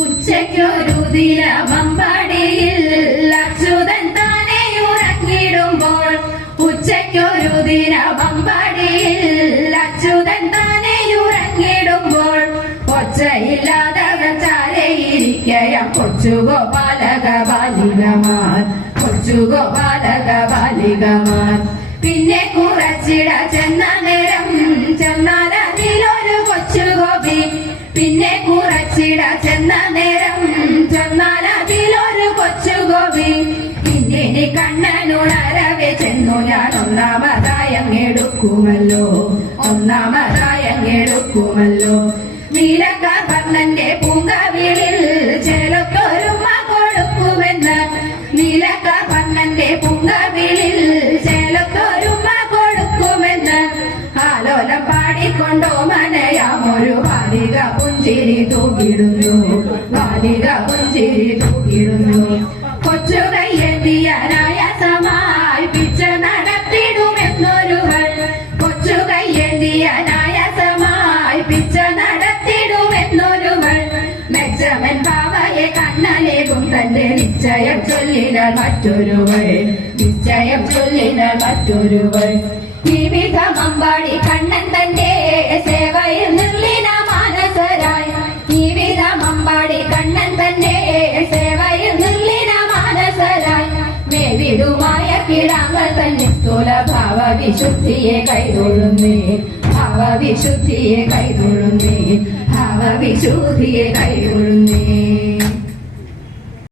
ഉച്ചയ്ക്കൊരു ഉച്ചയ്ക്കൊരു താനെ ഉറങ്ങിടുമ്പോൾ കൊച്ചു പിന്നെ കുറച്ചിട ചെന്ന നേരം ചെന്നാലതിലൊരു കൊച്ചു ഗോപി പിന്നെ കുറച്ചിട ചെന്ന നേരം ചെന്നാൽ അതിലൊരു കൊച്ചു ഗോപി. പിന്നെ കണ്ണനുണരവെ ചെന്നു ഞാൻ ഒന്നാമതായങ്ങെടുക്കുമല്ലോ. ഒന്നാമതായങ്ങെടുക്കുമല്ലോ. നീലകർണന്റെ പൂങ്കവിളിൽ ചേലത്തൊരുമ കൊടുക്കുമെന്ന്. നീലകർണന്റെ പൂങ്കവിളിൽ ചേലത്തൊരുമ കൊടുക്കുമെന്ന്. ആലോലം പാടിക്കൊണ്ടോ മനെ പുഞ്ചിരി തൂക്കിടുന്നു. ബാലിക പുഞ്ചിരി തൂക്കിടുന്നു. കൊച്ചു കയ്യെത്തിയാനായ സമായി പിച്ച നടത്തിടുമെന്നൊരുവൾ. കൊച്ചു കയ്യെത്തിയാനായ സമായി പിച്ച നടത്തിടുമെന്നൊരുവൾ. മെച്ചമൻ പാവയെ കണ്ണലേകും തന്റെ നിശ്ചയം ചൊല്ലിനാൽ മറ്റൊരുവൾ. നിശ്ചയം ചൊല്ലിനാൽ മറ്റൊരുവൾ. ഈ വിധമമ്പാടി കണ്ണൻ തന്റെ മേവിടുമായ കിടാങ്ങൾ തന്നെ. സ്ഥൂല ഭാവവിശുദ്ധിയെ കൈതൊഴുന്നേ. ഭാവവിശുദ്ധിയെ കൈതൊഴുന്നേ. ഭാവവിശുദ്ധിയെ കൈതൊഴുന്നേ.